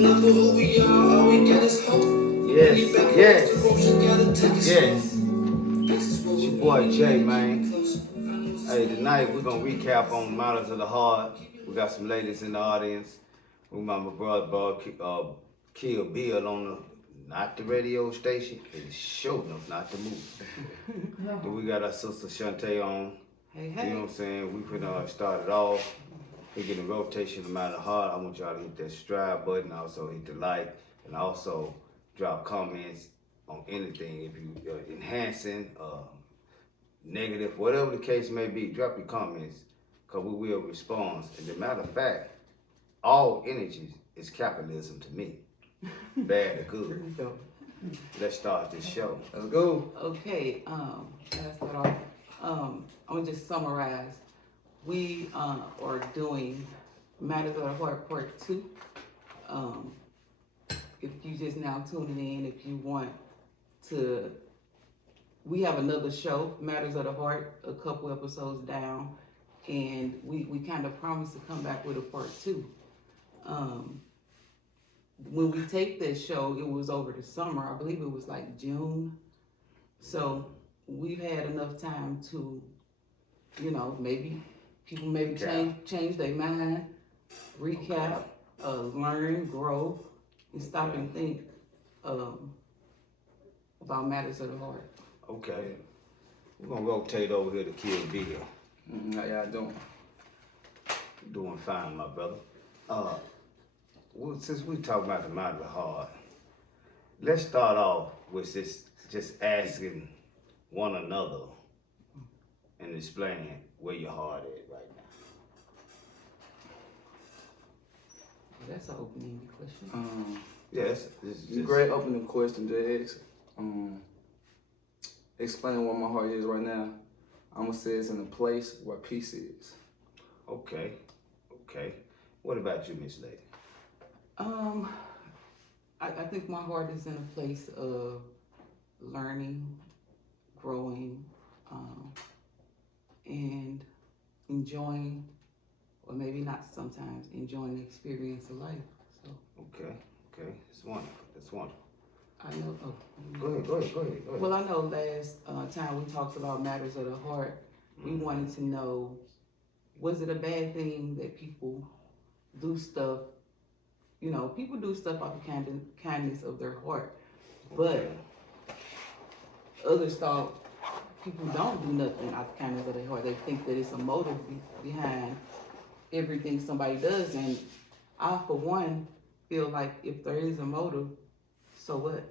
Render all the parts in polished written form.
Who we are, all we got is hope. Yes, yes, yes. It's your boy Jay, man. Hey, tonight we're gonna recap on Matters of the Heart. We got some ladies in the audience. We got my brother, Kilbil on the, not the radio station, it's show enough, not the movie. Then we got our sister Shantae on. Hey, hey. You know what I'm saying? We finna start it off. We get a rotation of Matter of Heart. I want y'all to hit that subscribe button, also hit the like, and also drop comments on anything. If you enhancing, negative, whatever the case may be, drop your comments, because we will respond. And the matter of fact, all energy is capitalism to me. Bad or good. Let's start this show. Let's go. Okay, let's start off. I'm gonna just summarize. We are doing Matters of the Heart Part 2. If you just now tuning in, if you want to, we have another show, Matters of the Heart, a couple episodes down, and we kind of promised to come back with a Part 2. When we taped this show, it was over the summer. I believe it was like June. So we've had enough time to, maybe people maybe change their mind, recap, learn, grow, and stop and think about matters of the heart. Okay. We're gonna rotate over here to Kilbil. How y'all doing? Doing fine, my brother. Well, since we talk about the matter of the heart, let's start off with just asking one another and explaining where your heart is right now. That's an open-ended question. Yes, it's just Great opening question, JX. Explaining what my heart is right now. I'm gonna say it's in a place where peace is. okay. What about you, Miss Lady? I think my heart is in a place of learning, growing, and enjoying, or maybe not sometimes, enjoying the experience of life. So. Okay. It's wonderful. I know. Go ahead. Well, I know last time we talked about matters of the heart, we wanted to know, was it a bad thing that people do stuff? People do stuff out of kindness of their heart, but others thought people don't do nothing out of kindness of their heart. They think that it's a motive behind everything somebody does, and I, for one, feel like if there is a motive, so what?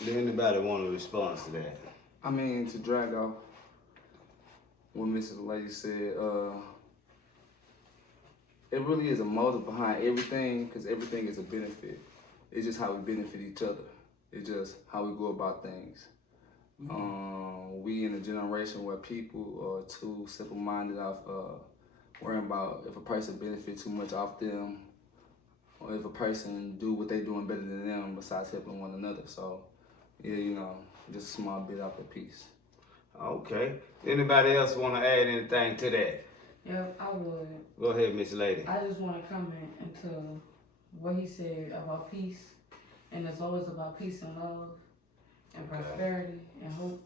Does anybody want to respond to that? I mean, to drag off what Mrs. Lady said, it really is a motive behind everything, because everything is a benefit. It's just how we benefit each other. It's just how we go about things. We in a generation where people are too simple-minded of worrying about if a person benefits too much off them, or if a person do what they doing better than them besides helping one another. So, yeah, just a small bit off the piece. Okay. Anybody else want to add anything to that? Yeah, I would. Go ahead, Miss Lady. I just want to comment into what he said about peace, and it's always about peace and love, and prosperity and hope.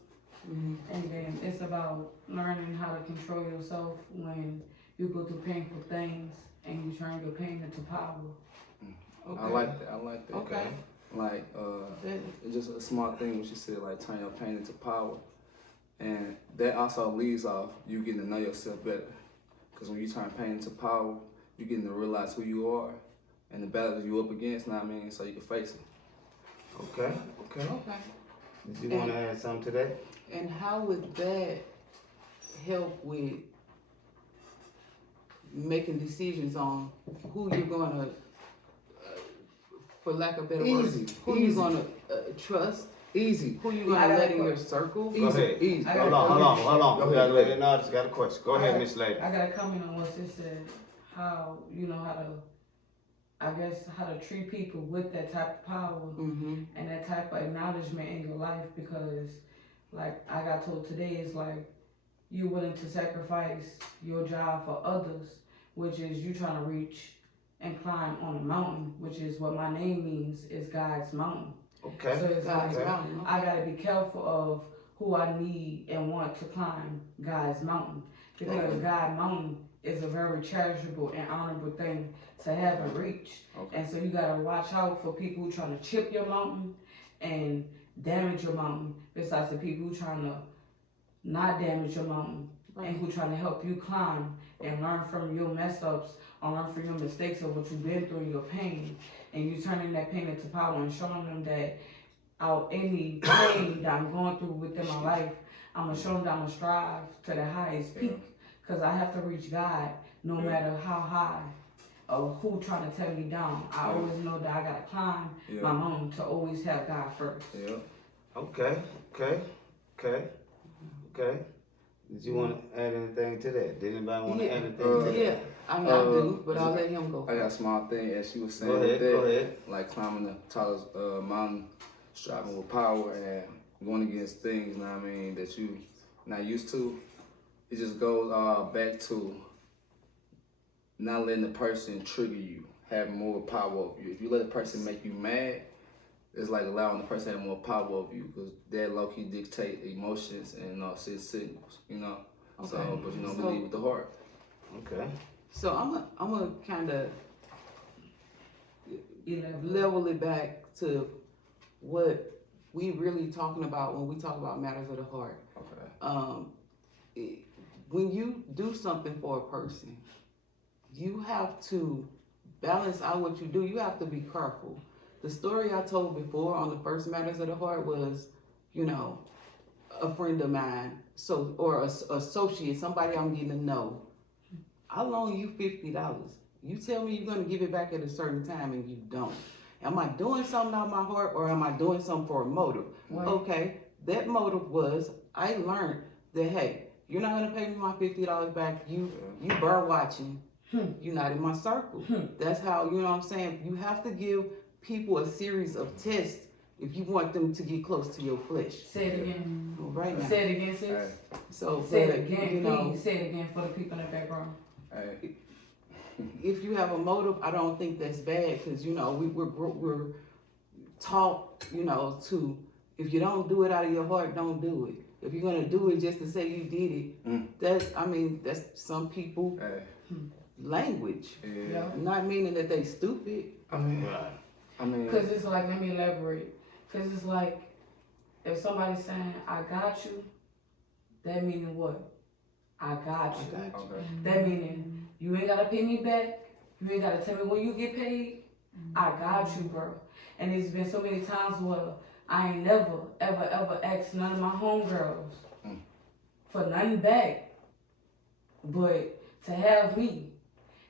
And then it's about learning how to control yourself when you go through painful things and you turn your pain into power. Okay. I like that. Okay. Like, it's just a small thing when she said, like, turn your pain into power. And that also leads off you getting to know yourself better. Because when you turn pain into power, you're getting to realize who you are and the battles you up against, so you can face it. Okay. Did you want to add something to that? And how would that help with making decisions on who you're going to, for lack of better words, who you're going to trust? Easy. Who you going to let in your circle? Go ahead. Easy. Hold on. Go ahead, lady. No, I just got a question. Go ahead, Miss Lady. I got to comment on what sis said, how to treat people with that type of power and that type of acknowledgement in your life, because like I got told today, is like you're willing to sacrifice your job for others, which is you trying to reach and climb on a mountain, which is what my name means, is God's mountain. Okay. So it's God's like, mountain. I gotta be careful of who I need and want to climb God's mountain, because God's mountain is a very charitable and honorable thing to have and reach. Okay. And so you gotta watch out for people who trying to chip your mountain and damage your mountain, besides the people who trying to not damage your mountain and who trying to help you climb and learn from your mess ups or learn from your mistakes of what you've been through and your pain, and you turning that pain into power and showing them that out any pain that I'm going through within my life, I'm gonna show them that I'm gonna strive to the highest peak, because I have to reach God no matter how high or who trying to tear me down. I always know that I gotta climb my mountain to always have God first. Yeah. Okay. Did you want to add anything to that? Did anybody want to add anything to that? Yeah, I mean, I do, but I'll let him go. I got a small thing, as she was saying. Go ahead. Like climbing the tallest mountain, striving with power, and going against things, you know what I mean, that you not used to. It just goes back to not letting the person trigger you, having more power over you. If you let a person make you mad, it's like allowing the person to have more power over you, because that low-key dictate emotions and send signals, you know? Okay. So, but we lead with the heart. Okay. So I'm gonna kind of level it back to what we really talking about when we talk about matters of the heart. Okay. When you do something for a person, you have to balance out what you do. You have to be careful. The story I told before on the first Matters of the Heart was, a friend of mine, or a associate, somebody I'm getting to know. I loan you $50. You tell me you're gonna give it back at a certain time and you don't. Am I doing something out of my heart, or am I doing something for a motive? Right. Okay, that motive was, I learned that, hey, you're not gonna pay me my $50 back. You bird watching. You're not in my circle. That's how, you know what I'm saying? You have to give people a series of tests if you want them to get close to your flesh. Say it again. Right now. Say it again, sis. Hey. So, Say it but, again, please. Say it again for the people in the background. Hey. if you have a motive, I don't think that's bad, because we're taught, to, if you don't do it out of your heart, don't do it. If you're gonna do it just to say you did it, that's some people language. Yeah. Not meaning that they stupid. Because it's like, let me elaborate. Because it's like, if somebody's saying, I got you, that meaning what? I got you. Okay. That meaning, you ain't gotta pay me back. You ain't gotta tell me when you get paid. I got you, bro. And it's been so many times where I ain't never, ever asked none of my homegirls for nothing back, but to have me.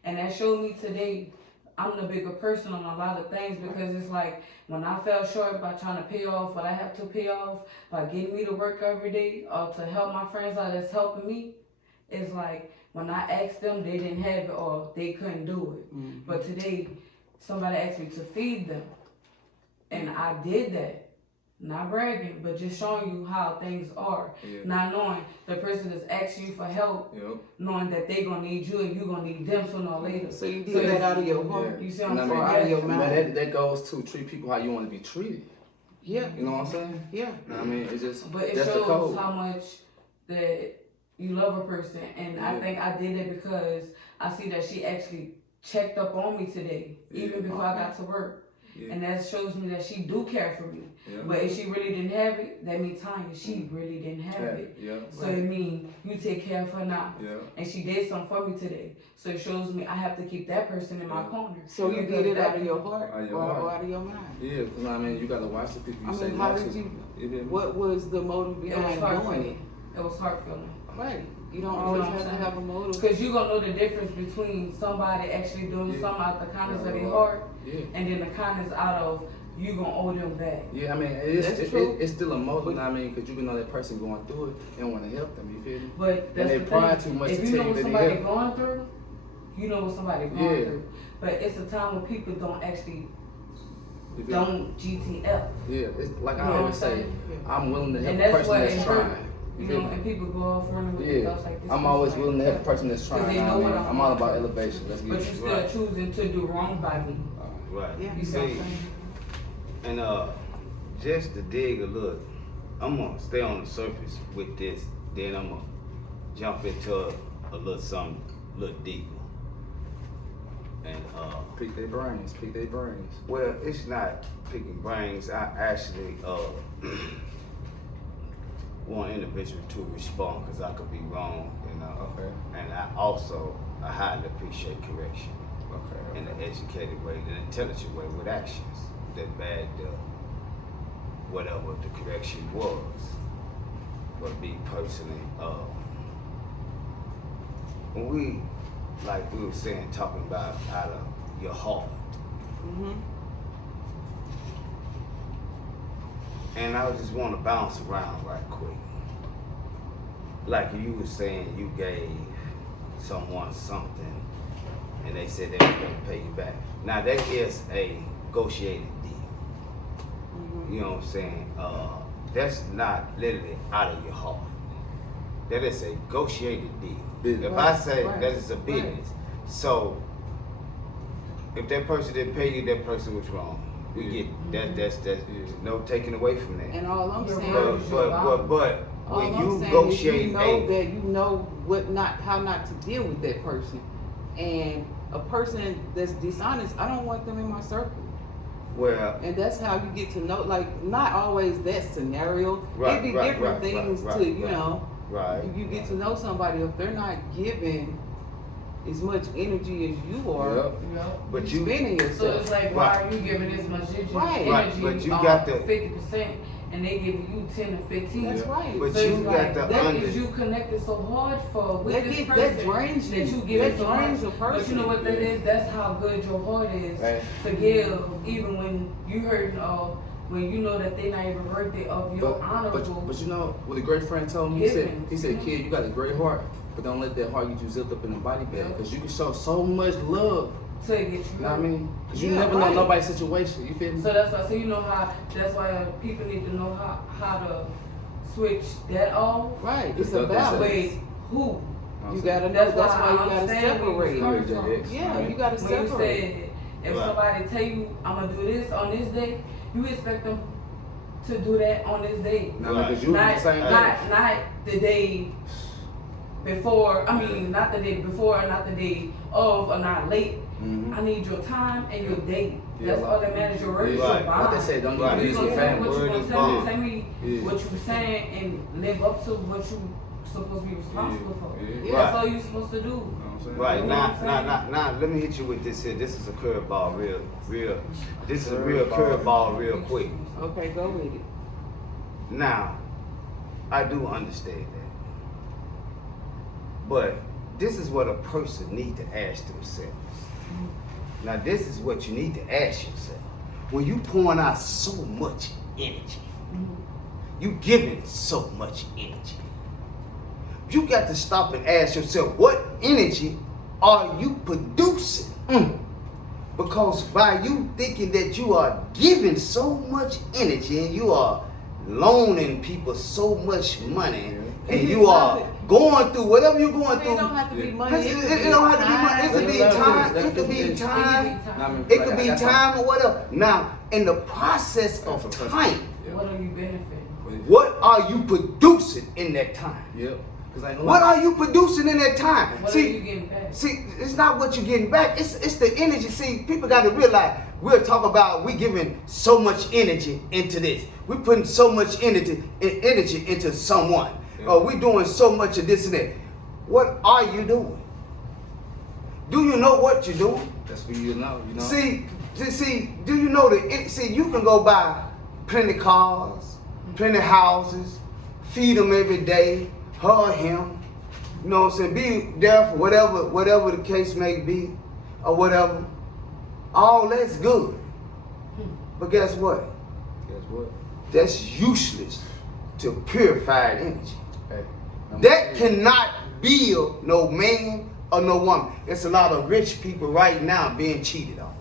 And that showed me today I'm the bigger person on a lot of things, because it's like when I fell short by trying to pay off what I have to pay off, by getting me to work every day or to help my friends out that's helping me, it's like when I asked them, they didn't have it or they couldn't do it. Mm-hmm. But today, somebody asked me to feed them, and I did that. Not bragging, but just showing you how things are. Yeah. Not knowing the person that's asking you for help, knowing that they gonna need you and you gonna need them sooner or later. So you did that out of your heart. You see what I'm saying? Or out of your mind. That goes to treat people how you want to be treated. Yeah. You know what I'm saying? Yeah. I mean, it's just, but it that's the shows code. how much that you love a person, and I think I did it because I see that she actually checked up on me today, even before I got to work. And that shows me that she do care for me. But if she really didn't have it, that means Tanya, she really didn't have it. So it means you take care of her now. And she did something for me today. So it shows me I have to keep that person in my corner. So you did it out of your heart or out of your mind? Yeah, because I mean, you got to watch the people you say how no did to. you, what was the motive behind doing it? It was heart feeling. Right. You don't always have to have a motive. Because you're going to know the difference between somebody actually doing something out the kindness of their heart and then the kindness out of you going to owe them back. Yeah, I mean, it's still a motive, I mean, because you can know that person going through it and want to help them, you feel me? But that's and they the pride thing. too much if to you know tell you what that somebody they help. going through, you know what somebody going through. But it's a time when people don't actually GTF. Yeah, it's like You I know always what I'm say, saying? I'm willing to help And a that's person what that's it hurt. trying. You know, and people go off running with Yeah, stuff like this. I'm always willing to help the person that's trying. They I know mean, what I'm all about elevation. Let's But get you're it. still Right. choosing to do wrong by me. Right. Yeah. You see what I'm See, saying? and just to dig a little, I'm gonna stay on the surface with this, then I'm gonna jump into a little something, a little deeper. And Pick their brains. Pick their brains. well, it's not picking brains. I actually want individual to respond because I could be wrong, Okay. and I highly appreciate correction Okay. in an educated way, an intelligent way with actions that bagged whatever the correction was. But me personally, when we, like we were saying, talking about out of your heart, Mm-hmm. and I just want to bounce around right quick. Like you were saying, you gave someone something, and they said they were going to pay you back. Now that is a negotiated deal. Mm-hmm. You know what I'm saying? That's not literally out of your heart. That is a negotiated deal. Business. If I say Right. that is a business, so if that person didn't pay you, that person was wrong. We get that. That's no taking away from that. And all I'm Your saying, word is your bond. But all when I'm you saying is negotiate you know that you know how not to deal with that person. And a person that's dishonest, I don't want them in my circle. well, And that's how you get to know, like, not always that scenario. Right, It be right, different right, things right, to, right, you right. know, right. you get to know somebody. If they're not giving as much energy as you are, Yep. You know? But you, spending So yourself. it's like, why are you giving this much energy? Right. Right, but you got to- 50%, and they give you 10 or 15. That's Yeah. right. but So you it's got like, to that is you connected so hard for with this person that drains that you. you give That so much. drains a person. But you know what that is? That's how good your heart is Right. to give, even when you hurting or when you know that they're not even worthy of your honorable. But you know what a great friend told me? He said, kid, you got a great heart, but don't let that heart get you zipped up in a body bag, because you can show so much love. to get you. You know what I mean? Because you Yeah, never know right. nobody's situation. You feel me? So that's why. So you know how. That's why people need to know how to switch that off. Right. It's That's a balance. Wait, who? You gotta know. That's That's why you I gotta understand where you separate. come from. Yeah, you gotta When you separate. said, if Right. somebody tell you I'm gonna do this on this day, you expect them to do that on this day. No, Right. because you do the Not, same thing. not the day before. I mean, not the day before, and not the day of, or not late. Mhm. I need your time and your date. That's Yeah. all that matters. Your word is Right. your bond. Like they say, don't Right. get You busy gonna with tell me family. what you Word gonna is tell me? bond. Tell me Yeah. what you saying and live up to what you supposed to be responsible for. Yeah. Yeah. That's all you supposed to do. You know what I'm saying? Right, You know now, what I'm saying? now, let me hit you with this here. This is a curveball, real. This is a real curveball, real quick. Okay, go with it. Now, I do understand that. But this is what a person need to ask themselves. Now, this is what you need to ask yourself. When you pouring out so much energy, you giving so much energy, you got to stop and ask yourself, what energy are you producing? Because by you thinking that you are giving so much energy and you are loaning people so much money and you are going through whatever you're going It through, don't have to be money. it don't have to be money. It could be time. It could be time. It could be time or whatever. Now, in the process of time, What are you benefiting? what are you producing in that time? Yep. Because I know. What are you producing in that time? What are you getting back? See, it's not what you're getting back. It's the energy. See, people got to realize we'll talk about we giving so much energy into this. We putting so much energy into someone. Yeah. Or we doing so much of this and that. What are you doing? Do you know what you're doing? That's for you to know. You know. See, do you know that? See, you can go buy plenty cars, plenty houses, feed them every day, hug him. You know what I'm saying? Be there for whatever the case may be, or whatever. All that's good. But guess what? Guess what? That's useless to purified energy. Hey. That cannot build no man or no woman. It's a lot of rich people right now being cheated on.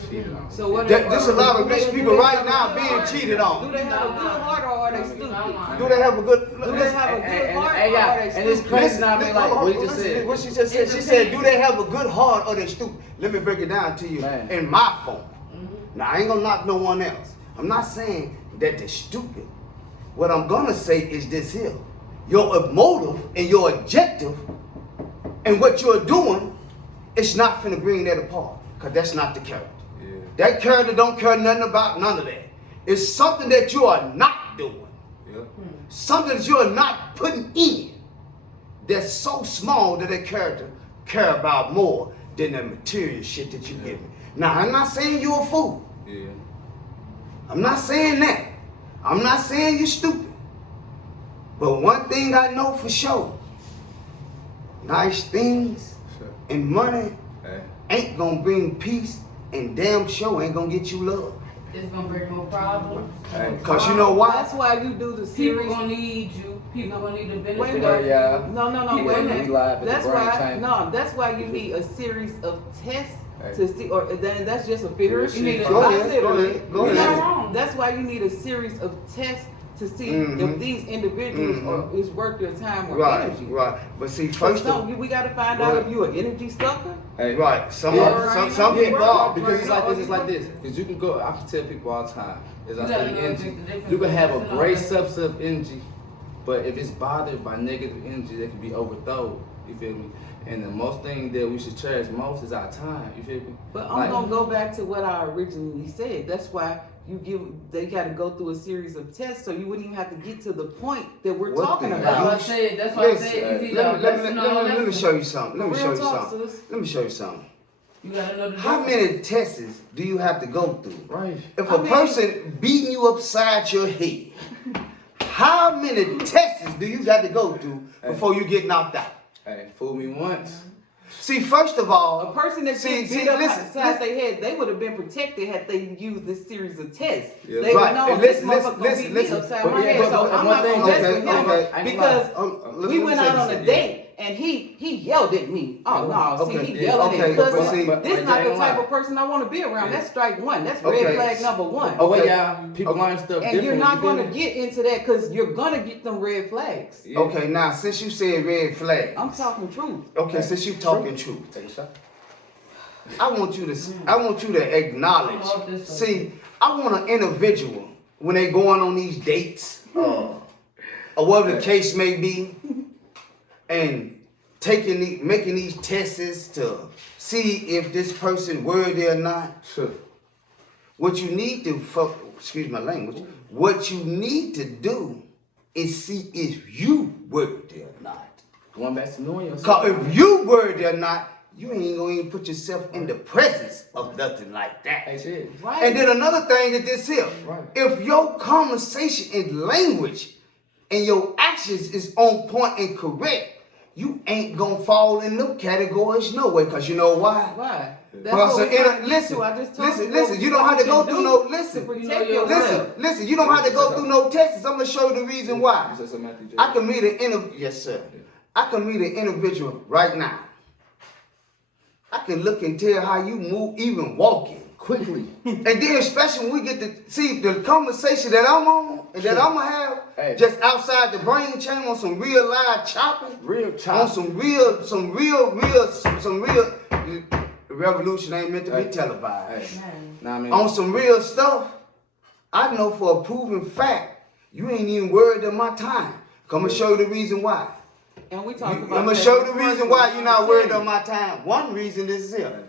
cheated on. So what? There's a lot of do rich they- people do they right have a now good being heart? cheated on. Do they have a good heart or are they stupid? Do they have a good? Do they have a good heart and or yeah, are they and it's stupid? crazy now. I mean, like what you just Listen, said. what she just said. She said, "Do they have a good heart or they stupid?" Let me break it down to you Man. in my form. Now I ain't gonna knock no one else. I'm not saying that they're stupid. What I'm gonna say is this here: your motive and your objective and what you're doing, it's not finna bring that apart, cause that's not the character. Yeah. That character don't care nothing about none of that. It's something that you are not doing. Yeah. Something that you are not putting in that's so small that that character care about more than the material shit that you give me. Now, I'm not saying you're a fool. Yeah. I'm not saying that. I'm not saying you're stupid. But one thing I know for sure, nice things Sure. and money Hey. ain't gonna bring peace, and damn sure ain't gonna get you love. It's gonna bring more problems. Hey. Cause you know why? That's why you do the People series. gonna need you. People gonna need the Wait a benefit minute. of Yeah. No, People wait a need minute. to live at the That's brain why. chamber. No, that's why you need a series of tests Hey. to see, or then that's just a figure. You need to- Go Not ahead, literally. go ahead. That's why you need a series of tests to see Mhm. if these individuals are is worth their time or Right, energy. right. But see, So first of we gotta find Go out ahead. if you an energy sucker. Hey. right, some Yeah. some Yeah, people are. because it's like this. It's like this. Because you can go. I can tell people all the time. As I You gotta study know energy, the difference you can have a between great all that. substance of energy, but if it's bothered by negative energy, that can be overthrown. You feel me? And the most thing that we should cherish most is our time. You feel me? But I'm gonna go back to what I originally said. That's why they got to go through a series of tests, so you wouldn't even have to get to the point that we're What talking the That's about. why I said. That's why I Listen, said. It's either let a me lesson or a let me lesson. show you something. Let me Real show you talk, something. sis. Let me show you something. You gotta know the How difference. many tests do you have to go through? Right. If I a mean- person beating you upside your head, how many tests do you got to go through before you get knocked out? Hey, fool me once. See, first of all, A person that's see, beat up listen, outside their head, they would have been protected had they used this series of tests. Yeah. They Right. would know And this listen, motherfucker gonna listen, beat me listen. upside But my yeah, head. So but I'm one not thing- gonna mess okay, with him okay. because let we me went say out this on a again. date and he yelled at me. Oh no, see Okay, he yeah, yelling okay, and but cussing. see- This but not I the ain't type lying. of person I want to be around. Yeah. That's strike one. That's Okay. red flag number one. Oh wait, Okay. y'all. People learn stuff And different. you're not you feel gonna me? get into that because you're gonna get them red flags. Yeah. Okay, now since you said red flag, I'm talking truth. okay, since you talking truth, Take a shot. I want you to acknowledge. I'm off this See, I want an individual when they going on these dates, or whatever the case may be, and making these tests to see if this person worthy or not. Sure. What you need to excuse my language. What you need to do is see if you worthy or not. Going back to knowing yourself. Cause if you worthy or not, you ain't gonna even put yourself in the presence of nothing like that. Hey, shit. Right. And then another thing is this here. Right. If your conversation and language and your actions is on point and correct, you ain't gonna fall in them categories no way. Cause you know why? Why? That's Because what we're trying to get listen, to. I just told listen, you listen. what You don't have to go can through do no to listen. protect You know yourself. Listen, you don't have to go through no tests. I'm gonna show you the reason why. You said something after you I can meet yes sir. I can meet an individual right now. I can look and tell how you move, even walking. quickly. And then especially when we get to see the conversation that I'm on and that I'm gonna have Hey. just outside the brain chamber on some real live chopping. Real On chop. some real revolution ain't meant to be Hey. televised. Hey. Man. Nah, I mean, On some real stuff, I know for a proven fact, you ain't even worried of my time. Come and show you the reason why. And we I'm talk about gonna that show you the in reason person. why you're not worried I'm of my time. One reason is here.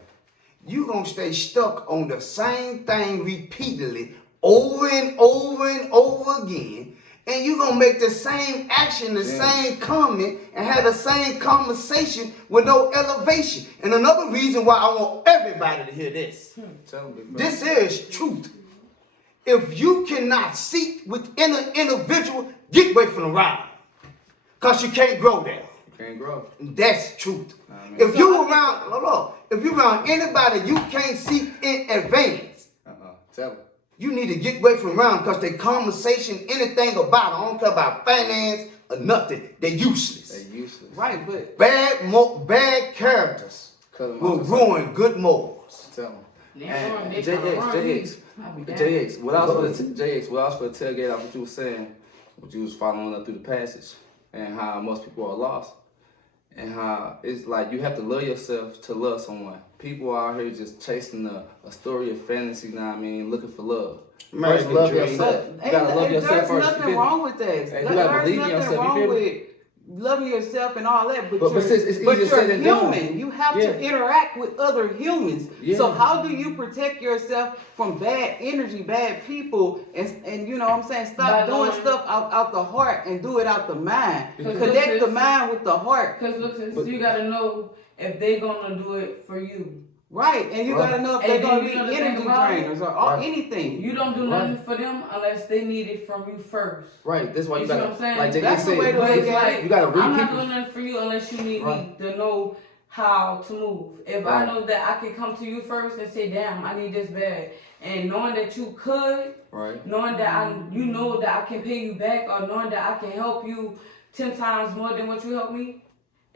You gonna stay stuck on the same thing repeatedly over and over and over again. And you gonna make the same action, the same comment, and have the same conversation with no elevation. And another reason why I want everybody to hear this. tell me, bro. This here is truth. If you cannot seek within an individual, get away from the ride. Because you can't grow there. You can't grow. That's truth. Amen. If you around, hold on. If you around anybody you can't seek in advance, Tell me. you need to get away from around because they conversation, anything about it, I don't care about finance or nothing. They're useless. They useless. Right, but Bad characters Cut 'em will off. ruin good morals. Tell me. And They tryna run me. JX, I be down. JX, what I was for the tailgate off what you was saying, what you was following up through the passage, and how most people are lost, and how it's like you have to love yourself to love someone. People out here just chasing a story of fantasy, you know what I mean, looking for love. First, love dream. yourself. You gotta love yourself There's first. nothing wrong with that. And you gotta believe in There's yourself. nothing You feel wrong me? with loving yourself and all that, but sis, it's you're easier said than done. human. You have Yeah. to interact with other humans. Yeah. So how do you protect yourself from bad energy, bad people, and you know what I'm saying? Stop By doing knowing- stuff out the heart and do it out the mind. Because Connect look, the sis- mind with the heart. Cause look, sis, you gotta know if they gonna do it for you. Right, and you Right. gotta know if And they're then gonna you be know the thing energy about it? drainers or Right. anything. You don't do nothing for them unless they need it from you first. Right, that's why you You see gotta, what I'm saying? like JX That's the way said, to But look it's at like, it. you gotta read I'm not people. doing nothing for you unless you need Right. me to know how to move. If Right. I know that I can come to you first and say, damn, I need this bad. And knowing that you could, Right. knowing that you know that I can pay you back, or knowing that I can help you 10 times more than what you helped me,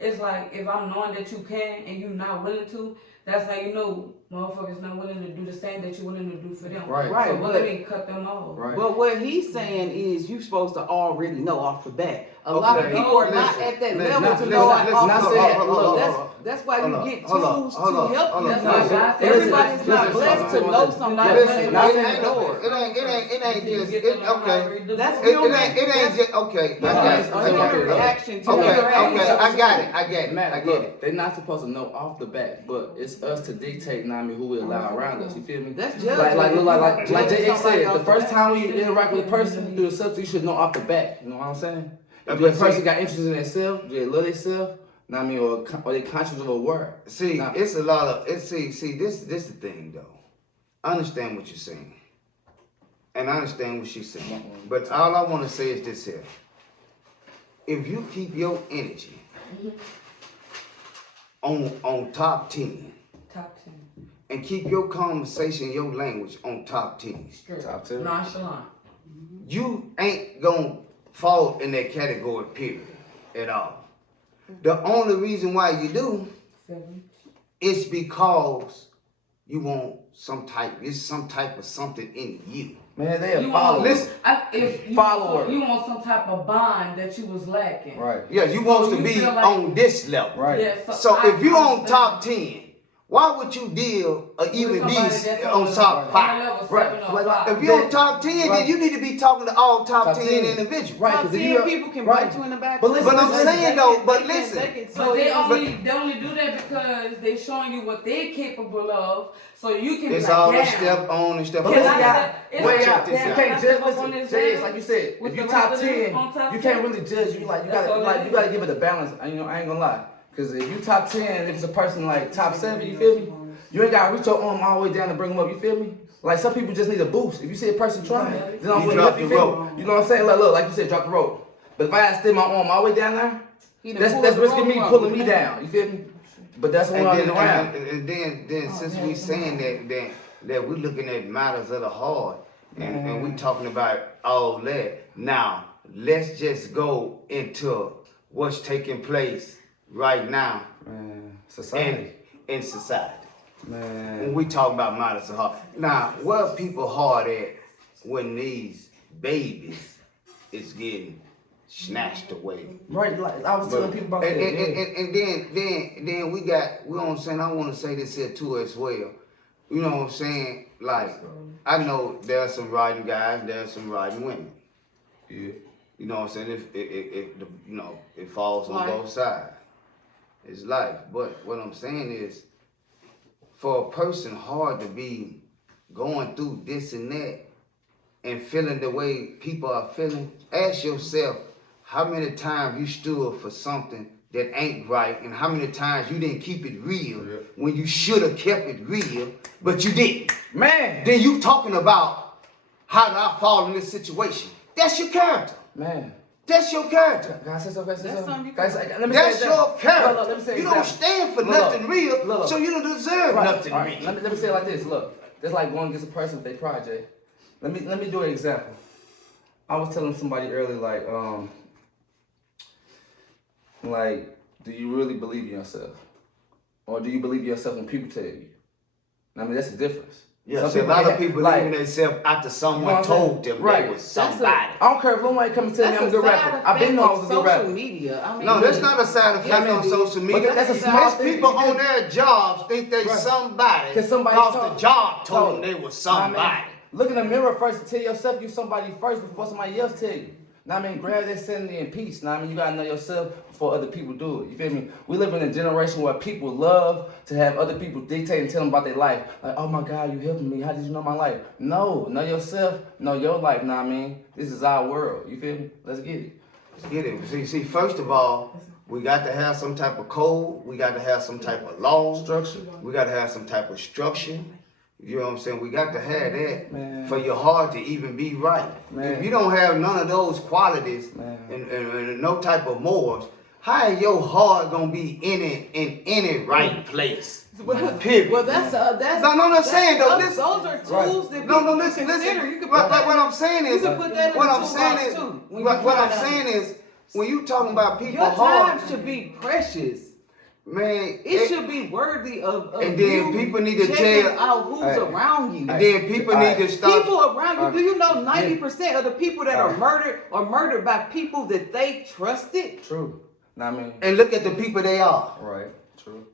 it's like if I'm knowing that you can and you're not willing to, that's how you know motherfuckers not willing to do the same that you're willing to do for them. Right. Right, So what but- do you mean cut them off? Right. But what he's saying is you're supposed to already know off the bat. A lot of Okay. people are not Listen, at that listen, level to listen, know listen, off not the saying- bat. hold on, hold on. That's why Hold you on, get hold on, tools hold to on, help hold you. on. That's why God said Everybody's listen, not listen, blessed to listen, know listen, somebody Listen, that it ain't ain't, knocking it the door. ain't just, okay. That's It human. ain't just, okay, I got That's it. a Okay, human okay. reaction to Okay, interaction. okay, I got it, Man, I get look, it. they're not supposed to know off the bat, but it's us to dictate, you know what I mean, who we allow around us. You feel me? That's Like judgment. JX said, the first time. time when you interact with a person through the substance, you should know off the bat. You know what I'm saying? If But the person see- got interest in themselves, do they love themselves? You know what I mean, or they conscious of a word. See, Nah. it's a lot of, this the thing though. I understand what you're saying. And I understand what she's saying. But all I want to say is this here. If you keep your energy on top 10 Top 10. and keep your conversation, your language on top 10, Straight. Top 10. Nonchalant. you ain't gonna fall in that category, period, at all. The only reason why you do Feel me? is because you want some type of something in you. Man, they You a want, follower. Listen. if you, Follower. So you want some type of bond that you was lacking. Right. Yeah, you want So to you be feel like- on this level. Right. Yeah, So I if you on understand. top 10, why would you deal or even be somebody that's on top 5? level Right. 7 or Like, 5. If you're on top 10, Right. then you need to be talking to all top Top 10 10. individuals. Right. Top 'cause if 10 you- people can right. bite you in the back. But listen, But I'm saying though, but They listen. can- But they so only do that because they showing you what they're capable of, so you can It's be like, all damn. a step on and step But off. Can listen, I y'all, say- it's wait, like, y'all, check this you out. can't Can I judge. step up on Listen, this Jay, level like you said, with if you the top rest of them 10, on top you 10? can't really judge. You That's all it you is. gotta give it a balance. You know, I ain't gonna lie. Cause if you top 10, if it's a person like top 7, you feel me? You ain't gotta reach your arm all the way down to bring them up. You feel me? Like some people just need a boost. If you see a person trying, then I'm You with drop up, you the feel rope. me? You know what I'm saying? Like, look, like you said, drop the rope. But if I extend my arm all the way down there, he done that's pulled the risking rope me up. pulling me down. You feel me? But that's when And I'm then, around. and since we saying that we're looking at matters of the heart and we talking about all that, now let's just go into what's taking place right now Man, society. in society. Man. When we talk about matters of heart. Now, where people hard at when these babies is getting snatched away? Right, like I was telling people about that. And, yeah. and then we got, you know what I'm saying? I want to say this here too as well. You know what I'm saying? Like, I know there are some riding guys, there are some riding women. Yeah. You know what I'm saying? It falls on both sides. It's life. But what I'm saying is, for a person hard to be going through this and that and feeling the way people are feeling, ask yourself how many times you stood for something that ain't right and how many times you didn't keep it real when you should have kept it real, but you didn't. Man. Then you talking about how did I fall in this situation. That's your character. Man. That's your character. Can I say something? That's something you Guys, can- let me That's say your that. character. Look, let me say You don't exactly. stand for Look, nothing look, real, look. so you don't deserve Right. nothing All right. real. Let me say it like this. Look, that's like going against a person with their project. Let me do an example. I was telling somebody earlier, like, do you really believe in yourself, or do you believe in yourself when people tell you? I mean, that's the difference. Yeah, Some see, a lot of have- people like, leaving themselves after someone what I'm saying? told them Right. they was That's somebody. I don't care if nobody come and tell me That's I'm a a good side rapper. effect I've been known I was of a good social rapper. media. I mean, No, that's not a side effect Yeah, on social media. But that's a small There's thing. people on their jobs think they Right. somebody Cause somebody the job told them they was Nah, man, somebody. look in the mirror first and tell yourself you somebody first before somebody else tell you. Now I mean, grab that sanity and peace. Now I mean, you gotta know yourself before other people do it. You feel me? We live in a generation where people love to have other people dictate and tell them about their life. Like, oh my God, you helping me. How did you know my life? No, know yourself, know your life. Now I mean, this is our world. You feel me? Let's get it. Let's get it. See, first of all, we got to have some type of code. We got to have some type of law. Structure. We got to have some type of structure. You know what I'm saying? We got to have that Man. for your heart to even be right. Man. If you don't have none of those qualities and no type of morals, how is your heart gonna be in any right place? Period. Well, that's No, I'm saying though. Listen, those are tools right. that No, people listen. consider. You can put What that I'm saying is, you can put that in what the I'm saying toolbox is, too, when what you I'm tryna- saying is, when you talking about people Your heart, time should be precious. man, It should be worthy of And then you people need to checking tell- out who's Hey. around you. and then people need to start. People around you. Do you know 90% of the people that are murdered by people that they trusted? True. Now I mean, And look at the people they are. right. True.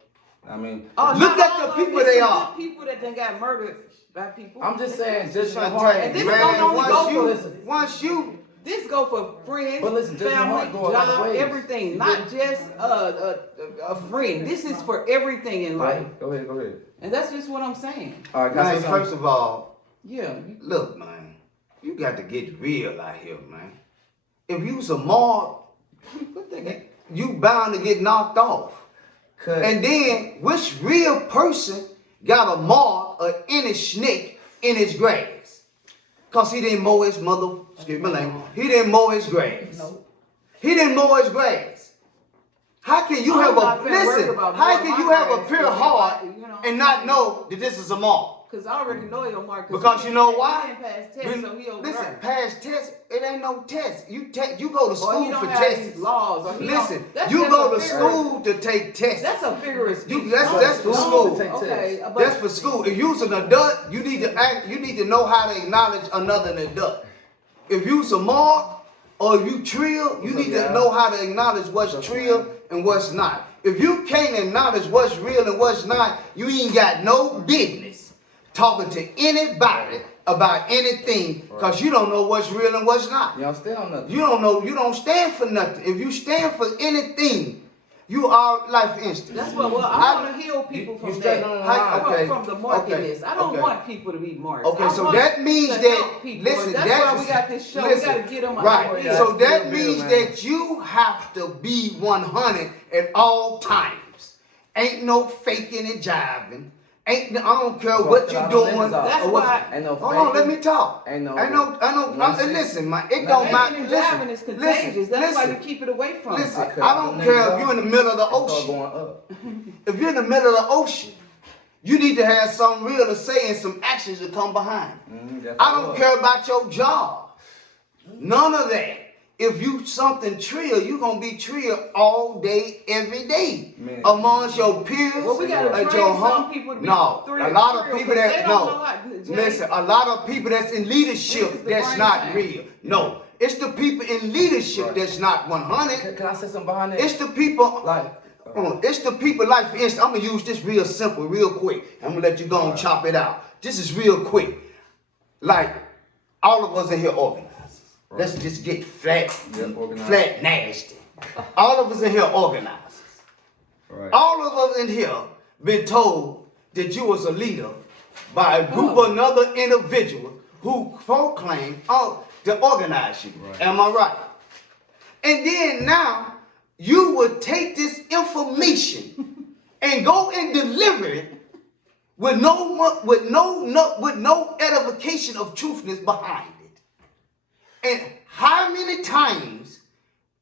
I mean, Oh, Look not at all the of them. people It's they some are. good people that then got murdered by people. I'm just saying, just Trying to heart. tell And you, this don't only man, go for- once you, This go for friends, But listen, just family, heart go a lot of job, ways. everything. Not just a friend. This is for everything in life, Go ahead. and that's just what I'm saying. All right, can I man, say something? first of all, Yeah. look, man, you got to get real out here, man. If you's a mob, you bound to get knocked off. And then, which real person got a mark of any snake in his grass? Cause he didn't mow his excuse my language, he didn't mow his grass. Nope. He didn't mow his grass. How can you I'm have not a, finna worry listen, about how mowing can my you have a grass, pure you know, heart you know. and not know that this is a mark? Cause I already know your mark. Because you know why? He didn't pass tests, so he over Listen, there. past test, it ain't no test. You go to Or school he don't for have tests. these laws. Or he Listen, don't, that's you just go a to figure- school to take tests. That's a figure of speech. That's for school. Okay, but That's for school. If you's an adult, you need to know how to acknowledge another adult. If you's a mark or if you trill, you need to know how to acknowledge what's trill and what's not. If you can't acknowledge what's real and what's not, you ain't got no business talking to anybody about anything because you don't know what's real and what's not. You don't stand on nothing. You don't know, you don't stand for nothing. If you stand for anything, you are, like for instance. that's what. Well, I want to heal people from stand that. on the line. Okay, From the markedness. okay, I don't okay. want people to be marked. Okay, I so want that means to that, help people. listen, That's why we got this show. listen, we got to get them right. idea. So that Real, means man. that you have to be 100 at all times. Ain't no faking and jiving. I don't care what you're doing. That's or what- why- Ain't no Hold on, let faking. me talk. Ain't no- Listen, man, it No, don't Faking matter. and Listen, jiving is contagious. That's why you keep it away from. Listen, it. I don't care if you're in the middle of the Start ocean. going up. If you're in the middle of the ocean, you need to have something real to say and some actions to come behind. I don't care about your job. None of that. If you something trill, you gonna be trill all day, every day. Man. Amongst your peers, Well, we gotta at train your some home. people to be No, trill, a lot of trill, people 'cause that they don't know no. how- Jay, Listen, a lot of people that's in This leadership is the that's brain not thing. real. No, it's the people in leadership Right. that's not 100. Can I say something behind that? It's the people. Like, It's the people, like for instance, I'm gonna use this real simple, real quick. I'm gonna let you go and chop it out. This is real quick. Like, all of us in here organizers. Let's just get flat, organized. flat nasty. All of us in here organizers. right. All of us in here been told that you was a leader by a group of another individual who proclaimed to organize you. Right. Am I right? And then now you would take this information and go and deliver it with no edification of truthness behind it. And how many times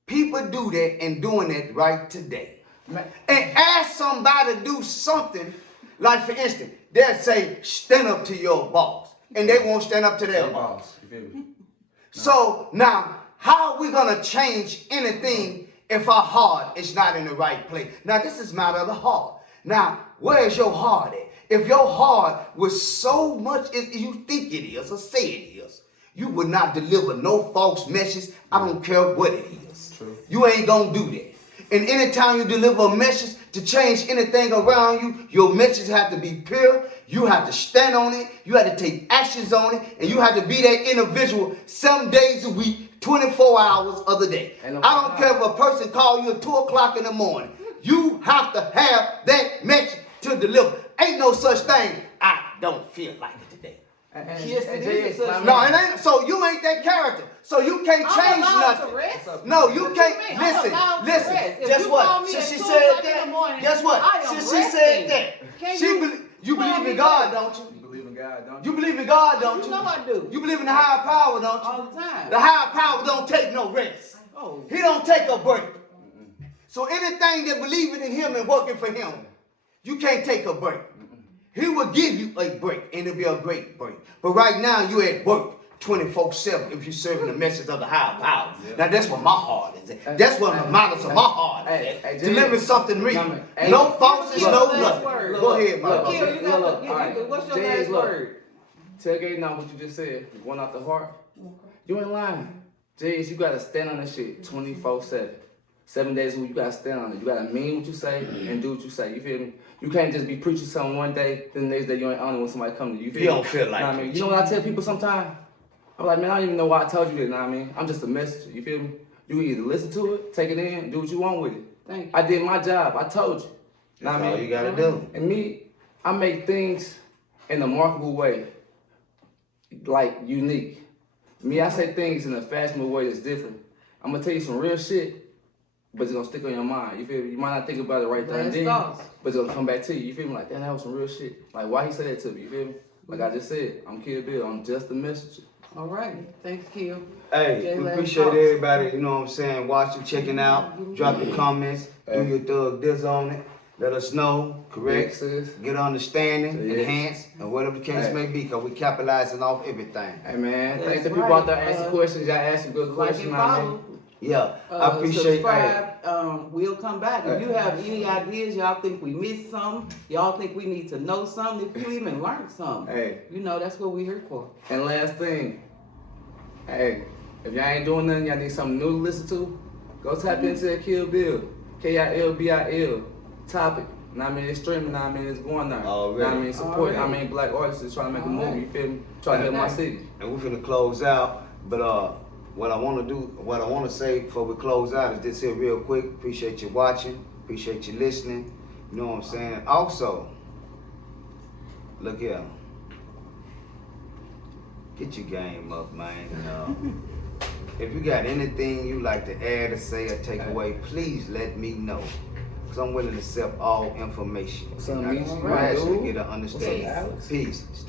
people do that and doing that right today? And ask somebody to do something, like for instance, they'll say, stand up to your boss. And they won't stand up to their boss. You feel me? So now, how are we gonna change anything if our heart is not in the right place? Now, this is matter of the heart. Now, where's your heart at? if your heart was so much as you think it is or say it is, you would not deliver no false message. I don't care what it is. True. You ain't gonna do that. And anytime you deliver a message to change anything around you, your message have to be pure. You have to stand on it. You have to take actions on it. And you have to be that individual 7 days a week, 24 hours of the day. I don't care if a person call you at 2 o'clock in the morning. You have to have that message to deliver. Ain't no such thing. I don't feel like it today. Yes, it is a such No, it ain't. So you ain't that character. So you can't change I'm allowed nothing. to rest. No, you What can't. you mean? I'm allowed to Listen. rest. If Guess you what? call me Since at she 2 said o'clock in that, the morning, guess what? I am Since she said that, Can she you you call believe me in God, back? don't you? You believe in God, don't you? You believe in God, don't you? You know I do. You believe in the higher power, don't you? All the time. The higher power don't take no rest. Oh. He don't take a break. So anything that believing in him and working for him, you can't take a break. He will give you a break, and it'll be a great break. But right now, you at work 24/7 if you're serving the message of the higher power. Now, that's what my heart is at. That's what the matters of my heart is at. Delivering something real. No falseness, no nothing. Go ahead, my Kill, brother. you got the, what's your last word? Tailgate now what you just said. You going out the heart. You ain't lying. Jays, you gotta stand on this shit 24/7. 7 days a week, you gotta stand on it. You gotta mean what you say and do what you say. You feel me? You can't just be preaching something one day, then the next day you ain't on it when somebody comes to you. You don't feel like know what I mean? You know what I tell people sometimes? I'm like, man, I don't even know why I told you that, know what I mean? I'm just a messenger, you feel me? You can either listen to it, take it in, do what you want with it. Thank you. I did my job, I told you. Know what I That's all mean? you gotta do. And me, I make things in a marketable way, like unique. Me, I say things in a fashionable way that's different. I'm gonna tell you some real shit, but it's gonna stick on your mind. You feel me? You might not think about it right there and Last then, thoughts. but it's gonna come back to you. You feel me? Like, damn, that was some real shit. Like, why he said that to me? You feel me? Like I just said, I'm Kilbil. I'm just a messenger. All right. Thanks, Kill. Hey, Jay, we last appreciate thoughts. everybody, you know what I'm saying, watching, checking out, drop your comments, do your thug diss on it, let us know, correct, Sis. get understanding, Yeah. enhance, and whatever the case Hey. may be, because we capitalizing off everything. Hey man, That's thanks to people right. out there asking questions. Y'all asking good Like questions, and you know what I follow. mean? Yeah, I appreciate Subscribe. We'll come back. If you have any ideas, y'all think we missed something, y'all think we need to know something, if you even learned something, Hey. you know that's what we're here for. And last thing, hey, if y'all ain't doing nothing, y'all need something new to listen to, go tap into that Kilbil, Kilbil topic. Know what I mean? It's streaming, know what I mean? It's going there. Already. Know what I mean? Support, I Already. mean, black artists is trying to make a Alright. movie, you feel me? Trying to help my Okay. city. And we're finna close out, but what I wanna say before we close out is this here real quick. Appreciate you watching, appreciate you listening, you know what I'm saying? Also, look here. Get your game up, man. If you got anything you like to add or say or take away, please let me know. Because I'm willing to accept all information. What's up, And I Meech? just Alright, actually dude. get an understanding. What's up, Alex? Peace.